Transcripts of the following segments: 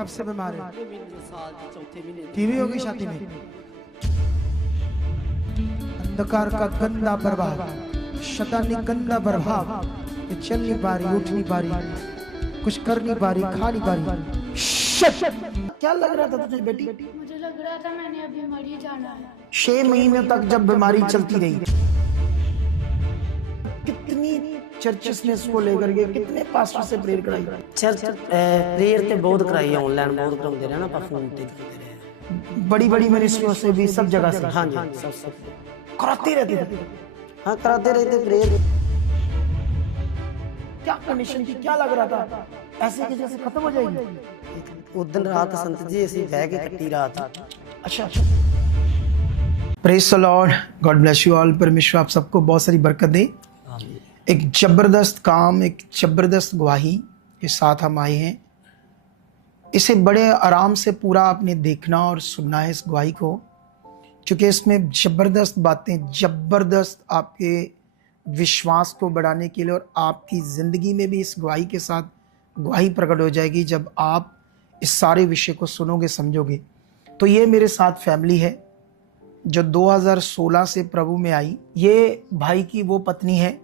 कब से बीमार है? साल चौथे महीने टीवी होगी छाती में। अंधकार का गंदा प्रभाव, शैतानी गंदा प्रभाव, ये चल नहीं पा रही, उठ नहीं पा रही, कुछ कर नहीं पा रही, खा नहीं पा रही। क्या लग रहा था तुझे बेटी? मुझे लग रहा था मैंने अभी मर ही जाना है। 6 महीने तक जब बीमारी चलती रही, कितनी चर्चेस ने इसको लेकर के, कितने पास्टर से प्रेयर कराई? चर्च प्रेयर ते बहुत कराई, ऑनलाइन बहुत कराते रहे ना, पर फोन ते करते रहे, बड़ी बड़ी मिनिस्ट्रियों से भी, सब जगह से। हाँ जी सब कराते रहते थे। हाँ कराते रहते प्रेयर। क्या कंडीशन थी, क्या लग रहा था ऐसे कि जैसे खत्म हो जाएगी? उस दिन रात संत जी ऐसी बह के कट्टी रात। अच्छा। Praise the Lord, God bless you all. परमेश्वर आप सबको बहुत सारी बरकत दे। एक जबरदस्त काम, एक जबरदस्त गवाही के साथ हम आए हैं। इसे बड़े आराम से पूरा आपने देखना और सुनना है इस गवाही को, क्योंकि इसमें जबरदस्त बातें, जबरदस्त आपके विश्वास को बढ़ाने के लिए और आपकी ज़िंदगी में भी इस गवाही के साथ गवाही प्रकट हो जाएगी जब आप इस सारे विषय को सुनोगे, समझोगे। तो ये मेरे साथ फैमिली है जो 2016 से प्रभु में आई। ये भाई की वो पत्नी है,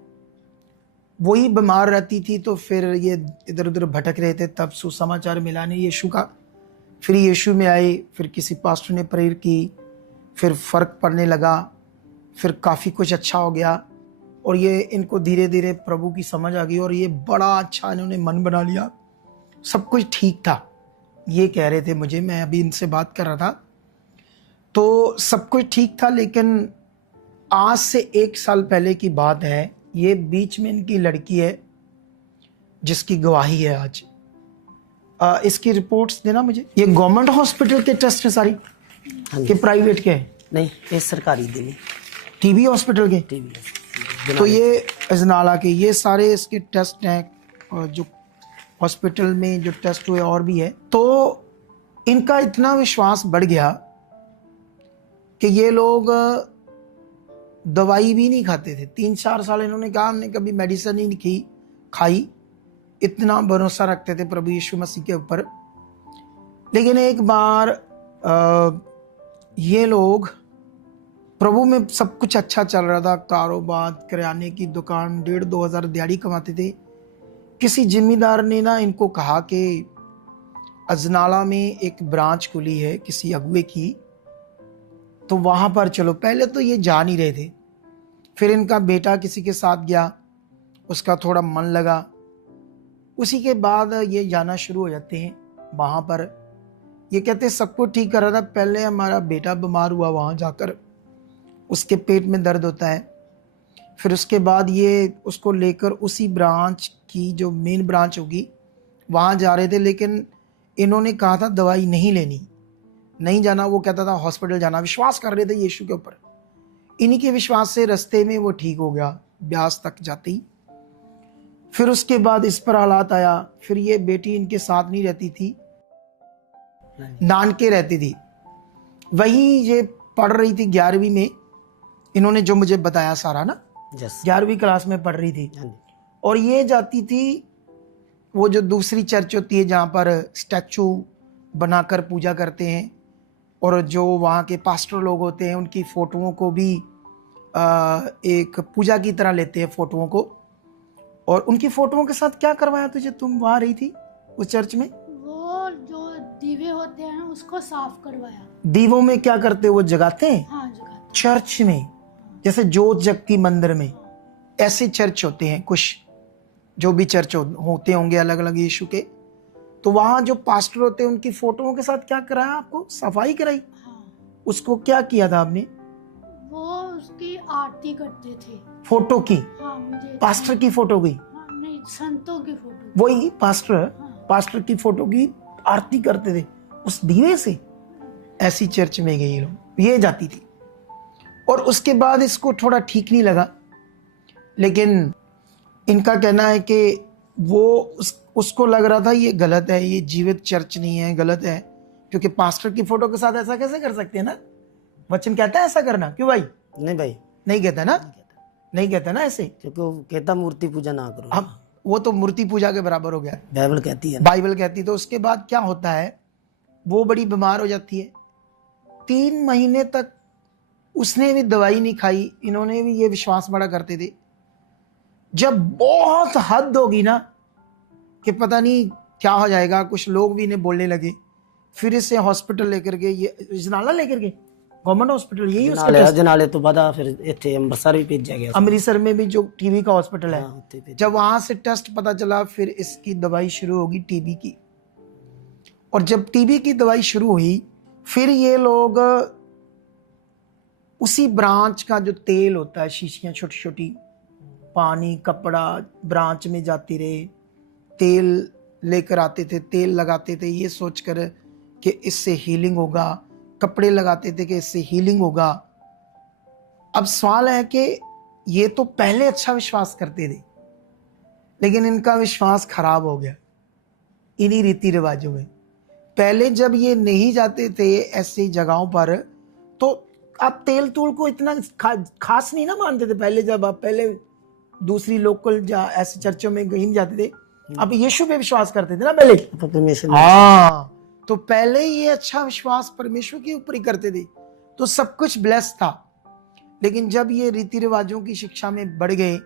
वही बीमार रहती थी, तो फिर ये इधर उधर भटक रहे थे। तब सुसमाचार मिला नहीं यीशु का, फिर यीशु में आए, फिर किसी पास्टर ने प्रेयर की, फिर फ़र्क पड़ने लगा, फिर काफ़ी कुछ अच्छा हो गया और ये इनको धीरे धीरे प्रभु की समझ आ गई और ये बड़ा अच्छा इन्होंने मन बना लिया। सब कुछ ठीक था, ये कह रहे थे मुझे, मैं अभी इनसे बात कर रहा था, तो सब कुछ ठीक था। लेकिन आज से 1 साल पहले की बात है, ये बीच में इनकी लड़की है जिसकी गवाही है आज। इसकी रिपोर्ट्स देना मुझे। ये गवर्नमेंट हॉस्पिटल के टेस्ट है सारी कि प्राइवेट के हैं? नहीं ये सरकारी देनी, टीबी हॉस्पिटल के। टीवी तो ये अजनाला के ये सारे इसके टेस्ट हैं, और जो हॉस्पिटल में जो टेस्ट हुए और भी है। तो इनका इतना विश्वास बढ़ गया कि ये लोग दवाई भी नहीं खाते थे। 3-4 साल इन्होंने कहा हमने कभी मेडिसिन ही नहीं खाई, इतना भरोसा रखते थे प्रभु यीशु मसीह के ऊपर। लेकिन एक बार ये लोग, प्रभु में सब कुछ अच्छा चल रहा था, कारोबार, किराने की दुकान, 1,500-2 हज़ार दिहाड़ी कमाते थे। किसी जिम्मेदार ने ना इनको कहा कि अजनाला में एक ब्रांच खुली है किसी अगुए की, तो वहाँ पर चलो। पहले तो ये जा नहीं रहे थे, फिर इनका बेटा किसी के साथ गया, उसका थोड़ा मन लगा, उसी के बाद ये जाना शुरू हो जाते हैं वहाँ पर। ये कहते सब कुछ ठीक कर रहा था, पहले हमारा बेटा बीमार हुआ, वहाँ जाकर उसके पेट में दर्द होता है, फिर उसके बाद ये उसको लेकर उसी ब्रांच की जो मेन ब्रांच होगी वहाँ जा रहे थे। लेकिन इन्होंने कहा था दवाई नहीं लेनी, नहीं जाना। वो कहता था हॉस्पिटल जाना, विश्वास कर रहे थे यीशु के ऊपर। इन्हीं के विश्वास से रास्ते में वो ठीक हो गया, ब्यास तक जाते ही। फिर उसके बाद इस पर हालात आया, फिर ये बेटी इनके साथ नहीं रहती थी, नानके रहती थी। वहीं ये पढ़ रही थी 11वीं में, इन्होंने जो मुझे बताया सारा ना, 11वीं क्लास में पढ़ रही थी। और ये जाती थी वो जो दूसरी चर्च होती है जहाँ पर स्टैचू बनाकर पूजा करते हैं, और जो वहाँ के पास्टर लोग होते हैं उनकी फ़ोटोओं को भी एक पूजा की तरह लेते हैं फ़ोटोओं को। और उनकी फ़ोटोओं के साथ क्या करवाया तुझे? तुम वहाँ रही थी उस चर्च में? वो जो दीवे होते हैं उसको साफ करवाया। दीवों में क्या करते, वो जगाते हैं? हाँ जगाते। चर्च में जैसे जोत जगती मंदिर में, ऐसे चर्च होते हैं कुछ, जो भी चर्च होते होंगे अलग अलग यीशु के। तो वहाँ जो पास्टर होते हैं उनकी फोटोओं के साथ क्या कराया आपको? सफाई कराई। हाँ। उसको क्या किया था आपने? वो उसकी आरती करते थे। फोटो की? हाँ मुझे पास्टर की फोटो की? हाँ, नहीं संतों की फोटो। वही पास्टर, हाँ। पास्टर की फोटो की आरती करते थे उस दीवे से। ऐसी चर्च में गई लोग, ये जाती थी। और उसके बाद इसको थोड़ा ठीक नहीं लगा, लेकिन इनका कहना है कि वो उसको लग रहा था ये गलत है, ये जीवित चर्च नहीं है, गलत है, क्योंकि पास्टर की फोटो के साथ ऐसा कैसे कर सकते हैं ना? वचन कहता है ऐसा करना, क्यों भाई? नहीं भाई नहीं कहता ना, नहीं कहता ना ऐसे, क्योंकि वो कहता मूर्ति पूजा ना करो। अब वो तो मूर्ति पूजा के बराबर हो गया, बाइबल कहती है। बाइबल कहती। तो उसके बाद क्या होता है वो बड़ी बीमार हो जाती है। 3 महीने तक उसने भी दवाई नहीं खाई। इन्होंने भी ये विश्वास बड़ा करते थे, जब बहुत हद होगी ना कि पता नहीं क्या हो जाएगा, कुछ लोग भी इन्हें बोलने लगे, फिर इसे हॉस्पिटल लेकर गए, ये जनाला लेकर गए, गवर्नमेंट हॉस्पिटल, यही उसका जनाले टेस्ट। जनाले तो बाद फिर इतने अंमृतसर भी भेजा गया। अमृतसर में भी जो टीबी का हॉस्पिटल है, हाँ, उत्थे भेजा। जब वहां से टेस्ट पता चला, फिर इसकी दवाई शुरू होगी टीबी की। और जब टीबी की दवाई शुरू हुई, फिर ये लोग उसी ब्रांच का जो तेल होता है, शीशियां छोटी छोटी, पानी कपड़ा ब्रांच में जाती रहे, तेल लेकर आते थे, तेल लगाते थे ये सोचकर कि इससे हीलिंग होगा, कपड़े लगाते थे कि इससे हीलिंग होगा। अब सवाल है कि ये तो पहले अच्छा विश्वास करते थे, लेकिन इनका विश्वास खराब हो गया इन्हीं रीति रिवाजों में। पहले जब ये नहीं जाते थे ऐसी जगहों पर, तो आप तेल तूल को इतना खास नहीं ना मानते थे। पहले जब आप पहले दूसरी लोकल ऐसे चर्चों में कहीं जाते थे, आप यीशु पे विश्वास करते थे ना पहले। परमेश्वर हाँ, तो पहले ये अच्छा विश्वास परमेश्वर के ऊपर ही करते थे, तो सब कुछ ब्लेस था। लेकिन जब ये रीति रिवाजों की शिक्षा में बढ़ गए,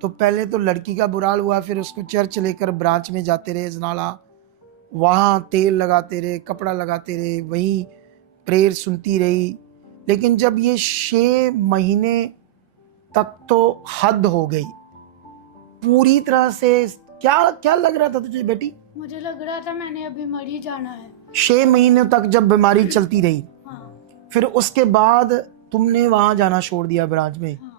तो पहले तो लड़की का बुरा हाल हुआ, फिर उसको चर्च लेकर ब्रांच में जाते रहे जनाला, वहाँ तेल लगाते रहे, कपड़ा लगाते रहे, वहीं प्रेयर सुनती रही। लेकिन जब ये 6 महीने तक तो हद हो गई पूरी तरह से। क्या क्या लग रहा था तुझे बेटी? मुझे लग रहा था मैंने अभी मर ही जाना है। 6 महीने तक जब बीमारी चलती रही, हाँ, फिर उसके बाद तुमने वहां जाना छोड़ दिया ब्रांच में। हाँ।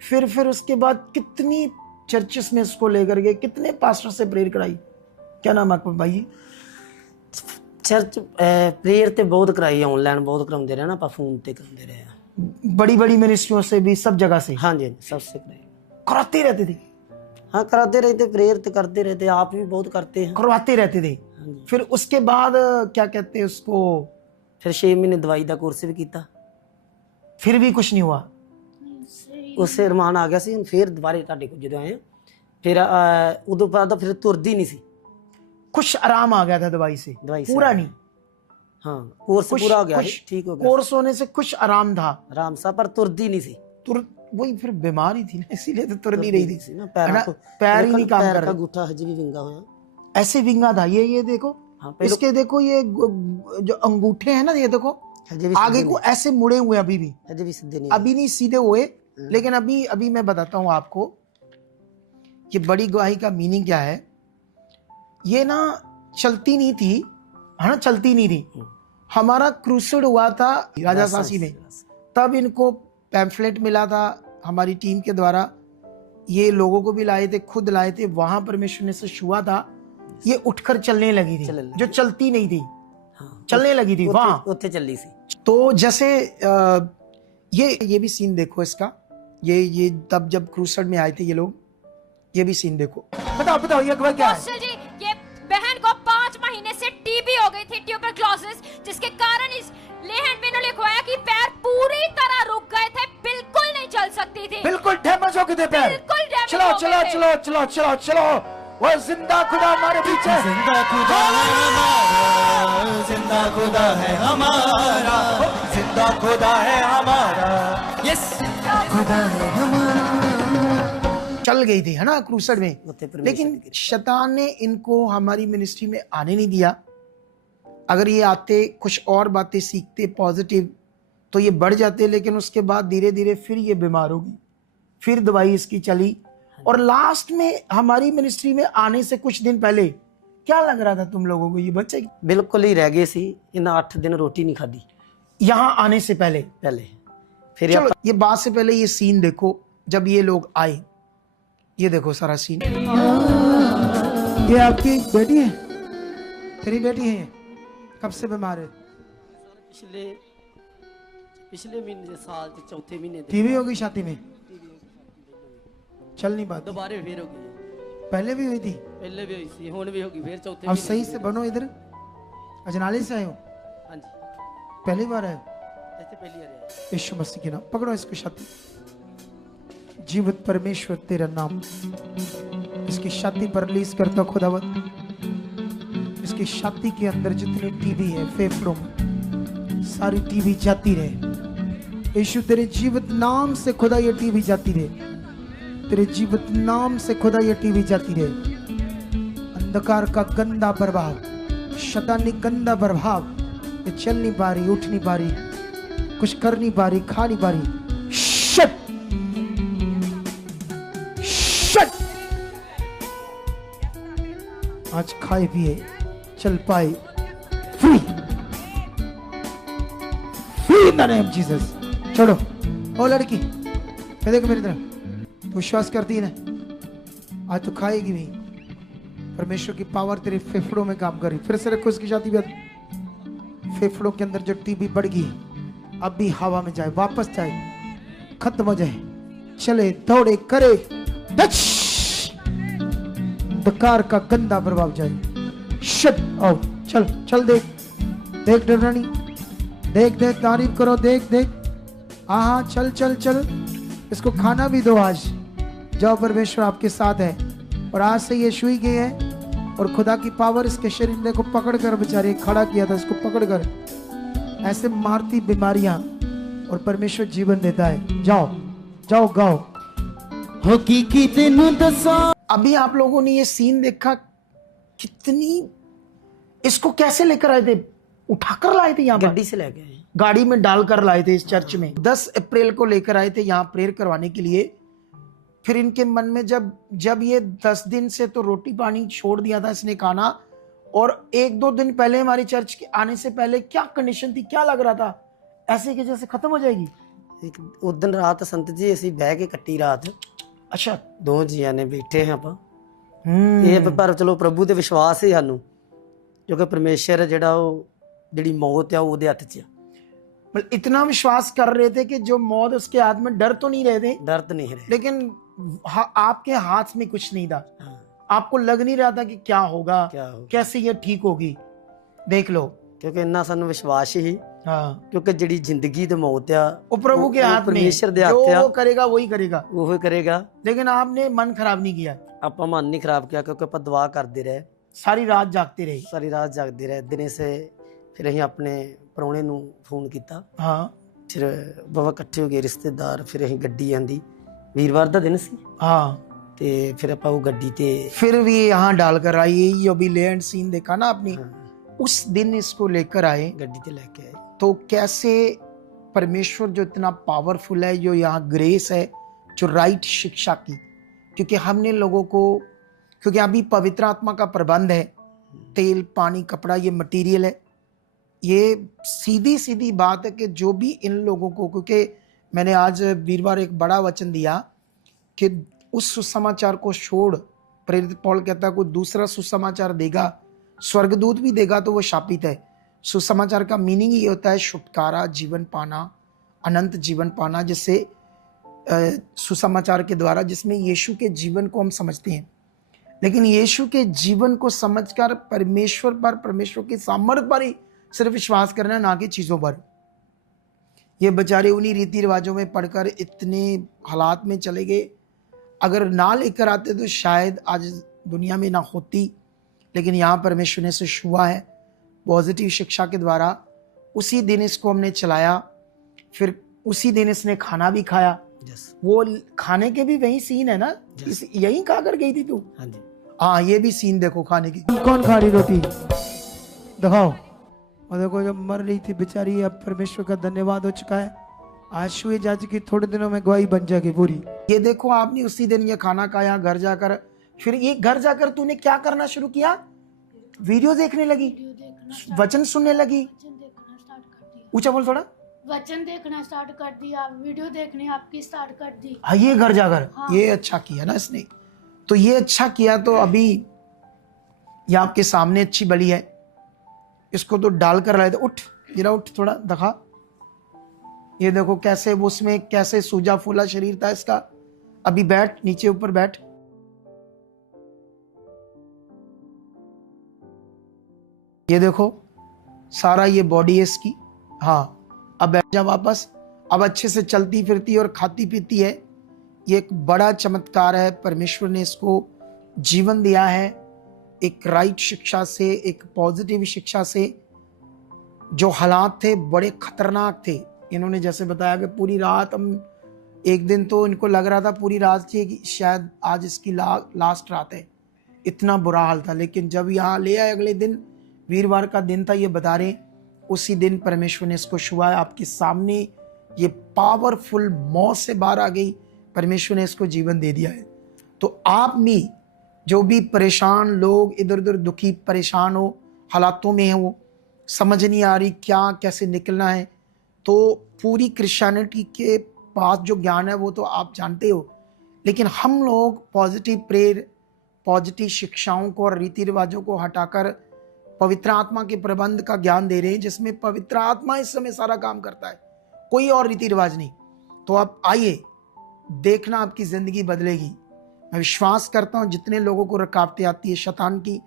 फिर उसके बाद कितनी चर्चेस में इसको लेकर गए, कितने पास्टर से प्रेयर कराई? क्या नाम है आपका भाई? चर्च प्रेयर ते बहुत कराई, ऑनलाइन बहुत कराते रहे ना, आप फोन ते कराते रहे। बड़ी बड़ी मिनिस्ट्रियों से भी, सब जगह से हाँ जी, सबसे कराई। कराते रहते थे। हाँ, कराते रहते, प्रेयर तो करते रहते, आप भी बहुत करते हैं। करवाते रहते थे। हाँ जी। फिर उसके बाद क्या कहते हैं उसको, फिर 6 महीने दवाई का कोर्स भी किया, फिर भी कुछ नहीं हुआ। उससे रमान आ गया सी। फिर दोबारे ਤੁਹਾਡੇ ਕੋਲ ਜਦੋਂ ਆਏ, फिर उदों बाद फिर तुरदी नहीं सी। कुछ आराम आ गया था दवाई से, दवाई से पूरा नहीं। हाँ, कोर्स कुछ पूरा हो गया, कुछ ठीक हो गया, कोर्स होने से कुछ आराम था, आराम सा, पर तुरदी नहीं सी। वही फिर बीमार ही थी ना, इसीलिए तो तुर नहीं रही थी ना, है ना? पैर ही नहीं काम कर का रहे। अंगूठा हज भी विंगा होया। ऐसे विंगा था ये देखो। हाँ, इसके देखो ये जो अंगूठे हैं ना, ये देखो हजे भी आगे को ऐसे मुड़े हुए हैं, अभी भी हजे भी सीधे नहीं, अभी नहीं सीधे हुए। लेकिन अभी मैं बताता हूँ आपको ये बड़ी गवाही का मीनिंग क्या है। ये ना चलती नहीं थी, है ना, चलती नहीं थी। हमारा क्रूसेड हुआ था राजा सासी में, तब इनको पैम्फलेट मिला था हमारी टीम के द्वारा। ये लोगों को भी लाए थे, खुद लाए थे, वहां परमेश्वर ने से छुआ था, ये उठकर चलने लगी थी, जो चलती नहीं थी। हाँ, चलने लगी थी वहां, उत्थे चली सी। तो जैसे ये भी सीन देखो इसका, ये तब जब क्रूसेड में आए थे ये लोग, ये भी सीन देखो। बताओ ये अगवा क्या है? जी, ये बहन को 5 महीने से टीबी हो गई थी, ट्यूबरक्लोसिस, जिसके कारण इस लेहन में इन्होंने लिखवाया कि पैर पूरी तरह रुक गए थे, बिल्कुल नहीं चल सकती थी, बिल्कुल डैमेज हो गए थे पैर। बिल्कुल डैमेज चलो हो गए चलो थे। चलो चलो चलो चलो, वो जिंदा खुदा हमारे पीछे, जिंदा खुदा है हमारा, जिंदा खुदा है हमारा, जिंदा खुदा है हमारा, यस खुदा है हमारा। चल गई थी, है ना, क्रूसेड में। उत्थे परमेश्वर लेकिन की- शैतान ने इनको हमारी मिनिस्ट्री में आने नहीं दिया। अगर ये आते, कुछ और बातें सीखते पॉजिटिव, तो ये बढ़ जाते। लेकिन उसके बाद धीरे धीरे फिर ये बीमार होगी, फिर दवाई इसकी चली, और लास्ट में हमारी मिनिस्ट्री में आने से कुछ दिन पहले क्या लग रहा था तुम लोगों को, ये बच्चे बिल्कुल ही रह गए सी। इन्हें 8 दिन रोटी नहीं खाधी यहाँ आने से पहले। फिर चलो ये बात से पहले ये सीन देखो, जब ये लोग आए, ये देखो सारा सीन। ये आपकी बेटी है? तेरी बेटी है? ये कब से बीमार है? पिछले महीने साल के चौथे महीने टीवी हो गई छाती में, चल नहीं पाती। दोबारा फिर हो गई, पहले भी हुई थी, पहले भी हुई सी, हुण भी होगी, फिर चौथे अब सही से बनो। इधर अजनाले से आए हो? हाँ जी, पहली बार आए हो? ऐसे पहली आ रहा है। यीशु मसीह के नाम पकड़ो इसको छाती। जीवित परमेश्वर तेरा नाम इसकी छाती पर रिलीज करता खुदावत, इसकी उसकी छाती के अंदर जितनी टीबी है, फेफड़ों में सारी टीबी जाती रहे। यीशु तेरे जीवित नाम से खुदा ये टीबी जाती रहे, तेरे जीवित नाम से खुदा ये टीबी जाती रहे। अंधकार का गंदा प्रभाव, शैतानी गंदा प्रभाव, ये चल नहीं पा रही, उठ नहीं पा रही, कुछ कर नहीं पा रही, खा नहीं पा रही, शट शट। आज खाए पिए चल पाए, free free in the name Jesus. छोड़ो ओ लड़की, ये देखो मेरी तरफ, विश्वास करती है ना, आज तो खाएगी भी। परमेश्वर की पावर तेरे फेफड़ों में काम करी। फिर से रखो इसकी छाती पे, फेफड़ों के अंदर जो टीबी बढ़ गई अब भी हवा में जाए, वापस जाए, खत्म हो जाए, चले दौड़े करे, अंधकार का गंदा प्रभाव जाए। शट आओ, चल चल, देख देख डरनी, देख देख, तारीफ करो, देख देख, हाँ चल चल चल, इसको खाना भी दो आज। जाओ, परमेश्वर आपके साथ है और आज से ये छुई गई है और खुदा की पावर इसके शरीर को पकड़ कर, बेचारे खड़ा किया था इसको पकड़ कर, ऐसे मारती बीमारियां, और परमेश्वर जीवन देता है। जाओ जाओ, गाओ। हकीकी तेनू दसा। अभी आप लोगों ने ये सीन देखा, कितनी, इसको कैसे लेकर आए थे, उठाकर लाए थे यहाँ पर, गड्डी से लेके आए, गाड़ी में डालकर लाए थे इस चर्च में। 10 अप्रैल को लेकर आए थे यहाँ प्रेयर करवाने के लिए। फिर इनके मन में जब ये 10 दिन से तो रोटी पानी छोड़ दिया था इसने खाना, और 1-2 दिन पहले हमारी चर्च के आने से पहले क्या कंडीशन थी, क्या लग रहा था, ऐसे कि जैसे खत्म हो जाएगी। एक उदन रात संत जी ਅਸੀਂ ਬਹਿ ਕੇ ਕੱਟੀ ਰਾਤ, अच्छा, ਦੋ ਜੀਆਂ ਨੇ ਬੈਠੇ ਹਾਂ ਆਪਾਂ। ਇਹ ਪਰ ਚਲੋ ਪ੍ਰਭੂ ਤੇ ਵਿਸ਼ਵਾਸ ਹੈ ਸਾਨੂੰ, ਕਿਉਂਕਿ ਪਰਮੇਸ਼ਰ ਜਿਹੜਾ ਉਹ ਜਿਹੜੀ ਮੌਤ ਆ ਉਹਦੇ ਹੱਥ 'ਚ ਆ। मतलब इतना विश्वास कर रहे थे कि जो मौत उसके हाथ में, डर तो नहीं रहे थे, दर्द नहीं रहे, लेकिन आपके हाथ में कुछ नहीं था। आपको लग नहीं रहा था कि क्या होगा, कैसे ये ठीक होगी। देख लो, क्योंकि इन्ना सानू विश्वास ही, हाँ, क्योंकि जिहड़ी जिंदगी ते मौत आ वो प्रभु के हाथ में, परमेश्वर दे हाथ जो आ, वो करेगा वही करेगा, वो करेगा। लेकिन आपने मन खराब नहीं किया, ਆਪਾਂ ਮਨ ਨਹੀਂ ਖਰਾਬ ਕੀਤਾ, ਕਿਉਂਕਿ ਆਪਾਂ ਦੁਆ ਕਰਦੇ ਰਹੇ, सारी रात जागते रहे। ਸਾਰੀ ਰਾਤ ਜਾਗਦੇ ਰਹੇ। ਦਿਨੇ ਸੇ ਫਿਰ ਅਸੀਂ ਆਪਣੇ ਪ੍ਰਾਹੁਣੇ ਨੂੰ ਫੋਨ ਕੀਤਾ, हाँ ਫਿਰ ਬਾਬਾ ਇਕੱਠੇ ਹੋ ਗਏ ਰਿਸ਼ਤੇਦਾਰ, ਫਿਰ ਅਸੀਂ ਗੱਡੀ ਆਂਦੀ, ਵੀਰਵਾਰ ਦਾ ਦਿਨ ਸੀ, हाँ, ਤੇ ਫਿਰ ਆਪਾਂ ਉਹ ਗੱਡੀ ਤੇ फिर भी यहाँ डालकर आई। जो भी लैंड सीन देखा ना आपने, उस दिन इसको लेकर आए, ਗੱਡੀ ਤੇ ਲੈ ਕੇ ਆਏ। तो कैसे परमेश्वर जो इतना पावरफुल है, जो यहाँ ग्रेस है, जो राइट शिक्षा की, क्योंकि हमने लोगों को, क्योंकि अभी पवित्र आत्मा का प्रबंध है, तेल पानी कपड़ा ये मटेरियल है, ये सीधी सीधी बात है कि जो भी इन लोगों को, क्योंकि मैंने आज वीरवार एक बड़ा वचन दिया कि उस सुसमाचार को छोड़, प्रेरित पौल कहता है कोई दूसरा सुसमाचार देगा, स्वर्गदूत भी देगा तो वो शापित है। सुसमाचार का मीनिंग ये होता है छुटकारा, जीवन पाना, अनंत जीवन पाना, जिससे सुसमाचार के द्वारा, जिसमें यीशु के जीवन को हम समझते हैं। लेकिन यीशु के जीवन को समझकर परमेश्वर पर, परमेश्वर की सामर्थ्य पर ही सिर्फ विश्वास करना, ना कि चीज़ों पर। ये बेचारे उन्हीं रीति रिवाजों में पढ़कर इतने हालात में चले गए। अगर ना लेकर आते तो शायद आज दुनिया में ना होती, लेकिन यहाँ परमेश्वर ने इसे छुआ है पॉजिटिव शिक्षा के द्वारा। उसी दिन इसको हमने चलाया, फिर उसी दिन इसने खाना भी खाया। वो खाने के भी वही सीन है ना, यही खा कर गई थी तू। हाँ, ये भी सीन देखो खाने की। कौन खा रही रोटी दिखाओ। और देखो जब मर रही थी बेचारी, अब परमेश्वर का धन्यवाद हो चुका है, आज शुए जाजी की थोड़े दिनों में गवाही बन जाएगी पूरी। ये देखो आपने उसी दिन ये खाना खाया, घर जाकर, फिर ये घर जाकर तूने क्या करना शुरू किया, वीडियो देखने लगी, वचन सुनने लगी। ऊंचा बोल थोड़ा। वचन देखना स्टार्ट कर दिया, वीडियो देखने आपकी स्टार्ट कर दी। हाँ, ये घर जाकर। हाँ। ये अच्छा किया ना इसने, तो ये अच्छा किया। तो अभी ये आपके सामने अच्छी बली है, इसको तो डाल कर लाए थे। उठ जरा, उठ थोड़ा दिखा। ये देखो कैसे उसमें कैसे सूजा फूला शरीर था इसका। अभी बैठ, नीचे ऊपर बैठ। ये देखो सारा ये बॉडी है इसकी। हाँ, अब बैठ जा वापस। अब अच्छे से चलती फिरती और खाती पीती है। ये एक बड़ा चमत्कार है, परमेश्वर ने इसको जीवन दिया है। एक राइट शिक्षा से, एक पॉजिटिव शिक्षा से। जो हालात थे बड़े खतरनाक थे। इन्होंने जैसे बताया कि पूरी रात हम, एक दिन तो इनको लग रहा था पूरी रात थी कि शायद आज इसकी लास्ट रात है, इतना बुरा हाल था। लेकिन जब यहाँ ले आए, अगले दिन वीरवार का दिन था, ये बता रहे उसी दिन परमेश्वर ने इसको छुआ। आपके सामने ये पावरफुल मौत से बाहर आ गई, परमेश्वर ने इसको जीवन दे दिया है। तो आप भी जो भी परेशान लोग, इधर उधर दुखी परेशान हो, हालातों में है, वो समझ नहीं आ रही क्या कैसे निकलना है, तो पूरी क्रिश्चियनिटी के पास जो ज्ञान है वो तो आप जानते हो, लेकिन हम लोग पॉजिटिव प्रेयर, पॉजिटिव शिक्षाओं को और रीति रिवाजों को हटाकर पवित्र आत्मा के प्रबंध का ज्ञान दे रहे हैं, जिसमें पवित्र आत्मा इस समय सारा काम करता है, कोई और रीति रिवाज नहीं। तो आप आइए, देखना आपकी जिंदगी बदलेगी। मैं विश्वास करता हूँ जितने लोगों को रुकावटें आती है शैतान की,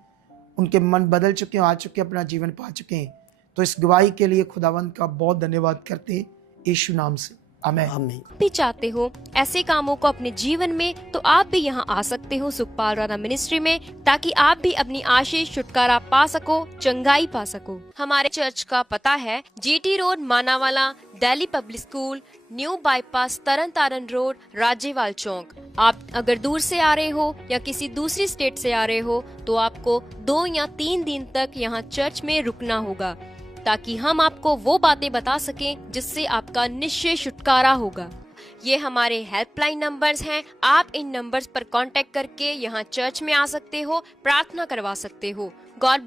उनके मन बदल चुके हैं, आ चुके, अपना जीवन पा चुके हैं। तो इस गवाही के लिए खुदावंत का बहुत धन्यवाद करते हैं यीशु नाम से, आमीन। आमीन। भी चाहते हो ऐसे कामों को अपने जीवन में, तो आप भी यहाँ आ सकते हो सुखपाल राणा मिनिस्ट्री में, ताकि आप भी अपनी आशीष छुटकारा पा सको, चंगाई पा सको। हमारे चर्च का पता है GT road, Manawala, Delhi public school, new bypass, Tarn Taran road, Rajewal Chowk. आप अगर दूर से आ रहे हो या किसी दूसरी स्टेट से आ रहे हो, तो आपको 2 या 3 दिन तक यहाँ चर्च में रुकना होगा, ताकि हम आपको वो बातें बता सकें जिससे आपका निश्चय छुटकारा होगा। ये हमारे हेल्पलाइन नंबर्स हैं। आप इन नंबर्स पर कांटेक्ट करके यहाँ चर्च में आ सकते हो, प्रार्थना करवा सकते हो। गॉड